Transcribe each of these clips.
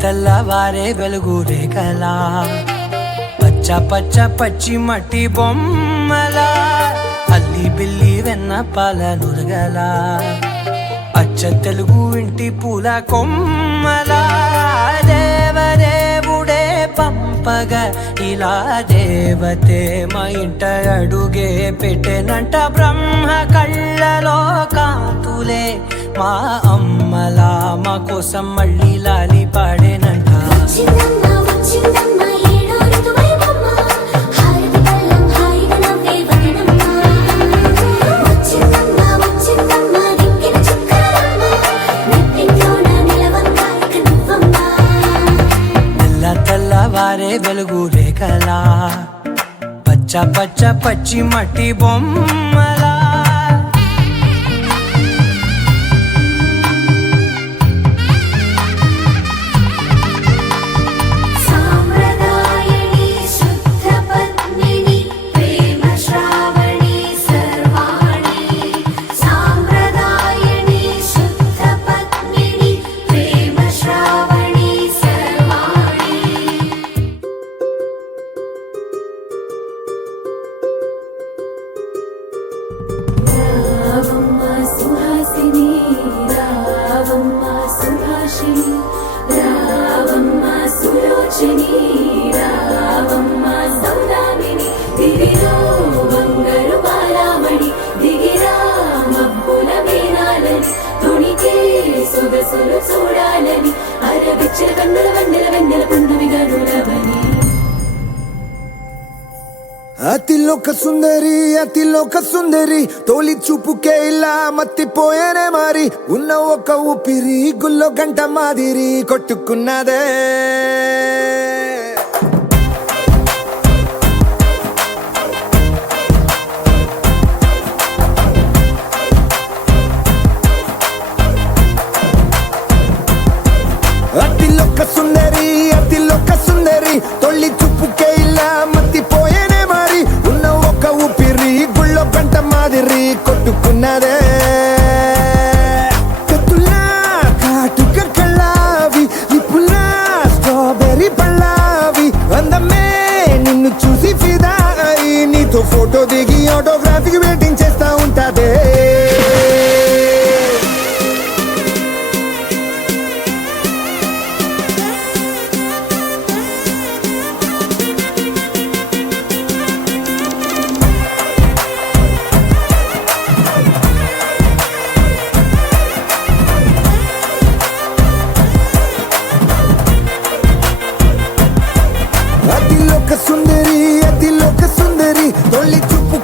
తెల్లవారే వెలుగు రేఖలా పచ్చ పచ్చ పచ్చి మట్టి బొమ్మలా అల్లి బిల్లి వెన్న పాల నురగలా అచ్చ తెలుగు ఇంటి పూల కొమ్మలా దేవదేవుడే పంపగా ఇలా దేవతే మా ఇంట అడుగే పెట్టెనంట బ్రహ్మ కళ్ళలో కాంతులే మా అమ్మలా మా కోసం మళ్ళీ లాలి పాడేనంట. తెల్లవారే వెలుగు రేఖలా పచ్చ పచ్చ పచ్చి మట్టి బొమ్మలా చూడాలని అరవిచ్చిన కన్నుల వెన్నెల వెన్నెల పున్నమిగా నులవని అతిలోక సుందరి తోలి చూపుకే ఇలా మత్తిపోయేనే మారి ఉన్న ఒక ఊపిరి గుల్లో గంట మాదిరి కొట్టుకున్నదే అతిలోక సుందరి తొలి చూపుకే ఇలా మత్తిపోయేనే మారి ఉన్న ఒక ఊపిరి గుళ్ళో గంట మాదిరి కొట్టుకున్నదే కత్తులా కాటుక కళ్ళావి నిప్పులా స్ట్రాబెర్రీ పళ్ళావి అందమే నిన్ను చూసి ఫిదా అయి నీతో ఫోటో దిగి ఆటోగ్రాఫీకి వెయిటింగ్ చేస్తా ఉంటాదే అతిలోక సుందరి తొలి చూపు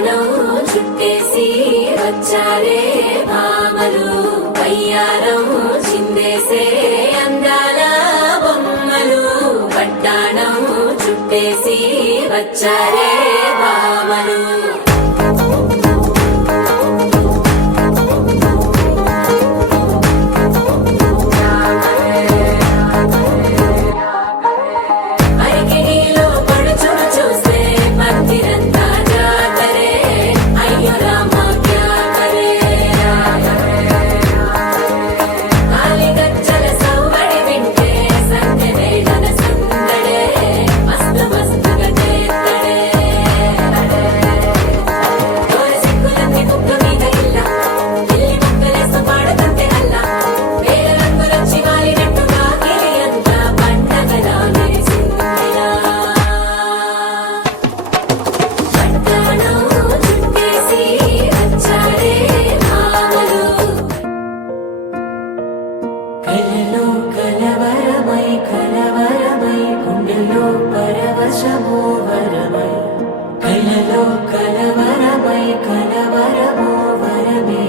వడ్డాణం చుట్టేసి వచ్చారే భామలు వయ్యారం చిందేసే అందాల బొమ్మలు వడ్డాణం చుట్టేసి వచ్చారే భామలు అరికిడిలో పడుచును చూస్తే భక్తిరంతా జాతరే అయ్యో రామ క్యా కరే కాలిగజ్జల సవ్వడి వింటే సంధ్య వేళన సందడే మస్తు మస్తుగా చేత్తడే తోర సిక్కులన్నీ కుక్క మీద ఇల్ల ఇల్లి ముక్కలేస్తూ పాడుతుంటే అల్లా వేల రంగులొచ్చి వాలినట్టుగా గిలి అంతా పండగలా మెరిసిందిలా వడ్డాణం చుట్టేసి వచ్చారే భామలు కలలో కలవరమై కలవరమై గుండెలో పరవశమో వరమై కలలో కలవరమై కలవరమో వరమే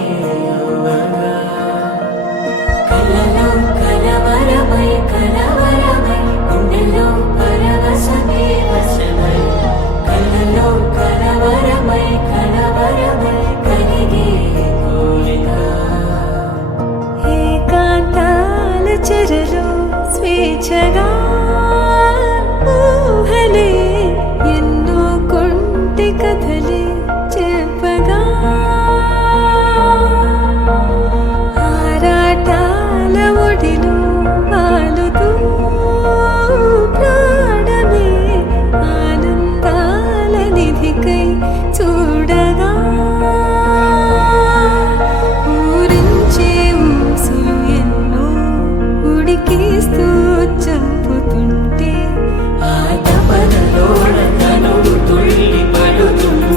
యువగా కలలో కలవరమై కలవరమై గుండెలో పరవశమే వశమై కలలో కలవరమై కలవరమై కలిగే కోరిక ఏకాంతాల చెరలో స్వేచ్ఛగా ఊహలే ఎన్నో కొంటి కథలే చెప్పగా ఆరాటాల ఒడిలో వాలుతూ ప్రాణమే ఆనందాల నిధికై చూడగా ఊరించే ఊసులు ఎన్నో ఉడికిస్తూ చంపుతుంటే ఆట పదలోడ తనుడు తుళ్ళి పడుతుంటే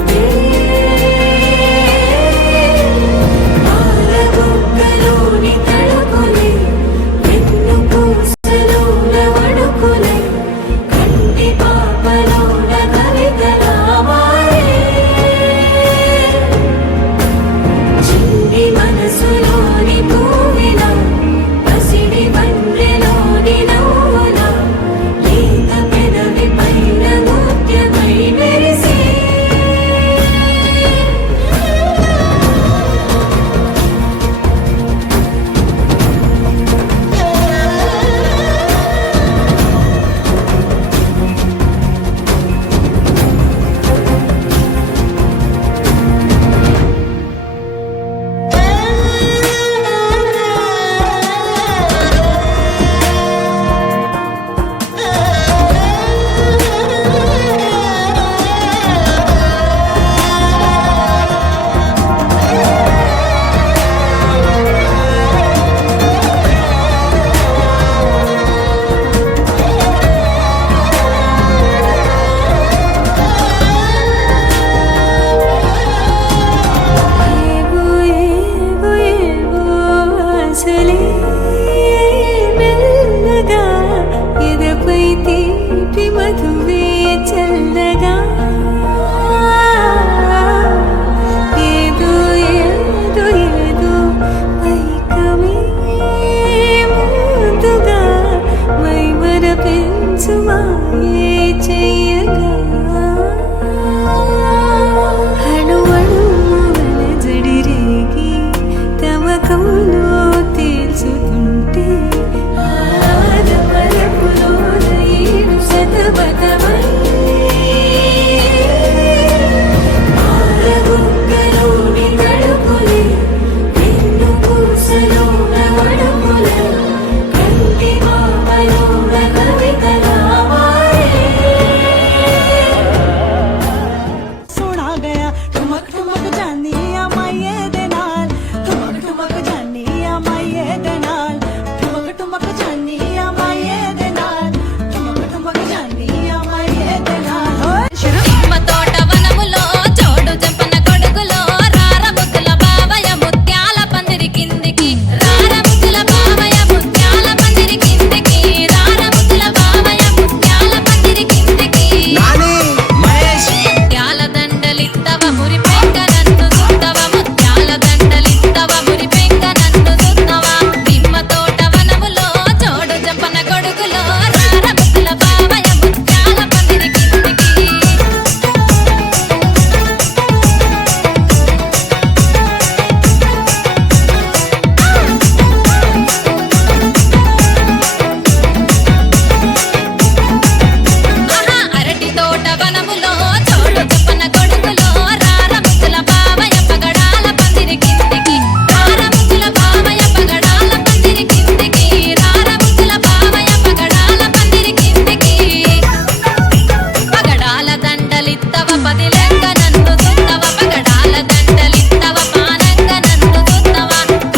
పాదిలంగ నన్ను సుత్తవ పగడాల దండలిత్తవ పానంగ నన్ను సుత్తవ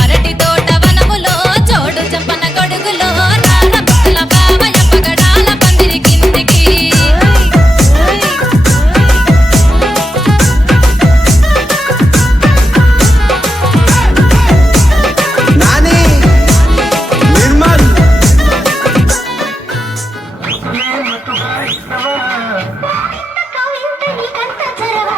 అరటి తోట వనములో చోడు చంపన గొడుగులో రార బుక్కల బావయ పగడాల పందిరి కిందికి నాని నిర్మల్ కవిత నీకంత చరవా